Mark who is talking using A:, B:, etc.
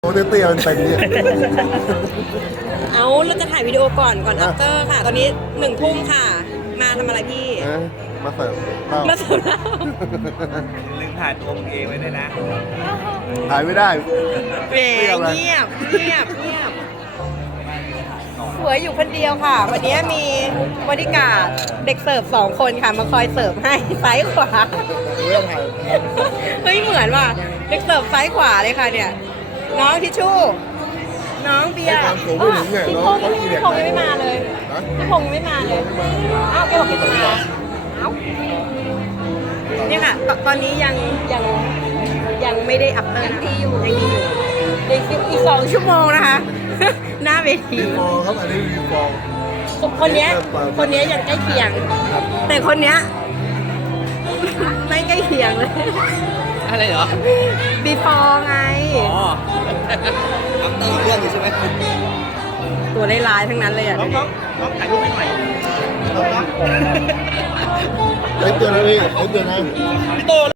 A: เตี้ยๆมันเป็นเนี่ย
B: เอาเราจะถ่ายวิดีโอก่อนอัปเตอร์ค่ะ ตอนนี้1 ทุ่มค่ะ มาทำอะไรพี่
A: มาเสิร์ฟเหล้า
B: มาเสิร์ฟเหล้า
C: ลืมถ่ายตัวมึงเองไว้ด้วยนะ
A: ถ่ายไม่ได้
B: แหมเงียบสวยอยู่คนเดียวค่ะ วันนี้มีบริการดเด็กเสิร์ฟ2 คนค่ะ มาคอยเสิร์ฟให้ซ้ายขวา
A: เรื่องถ่าย
B: เฮ้ยเหมือนว่ะเด็กเสิร์ฟซ้ายขวาเลยค่ะเนี่ย น้องทิชชู่ น้องเบียร์
A: ความสูงไม่ถึงเนี่ย
B: พี่
A: น้
B: พ
A: อง
B: งษ์
A: เขาอีเด็ก
B: ยังไม่มาเลย
A: นะ
B: พี่พงษ์ยังไม่มาเลยอ้าวแกบอกแกจะมาเอ้าเนี่ยค่ะตอนนี้ยังไม่ได้อัพเตอร์นะยังดีอยู่อีก2 ชั่วโมงนะคะ หน้าเวที
A: รีฟอร์ครับอันนี้รีฟอร์
B: คนเนี้ยยังใกล้เคียง แต่คนเนี้ยไม่ใกล้เคียงเลย
C: อะไรเหรอ
B: before ไง
C: อ๋ออัพเตอร์เรื่องอยู่ใช่ไหม
B: ตัวร้ายๆทั้งนั้นเลยอ่ะ
C: น้องถ่ายรูปให้หน่อย
A: เล่นตัวนะพี่เล่นตัวนะ
C: พี่โต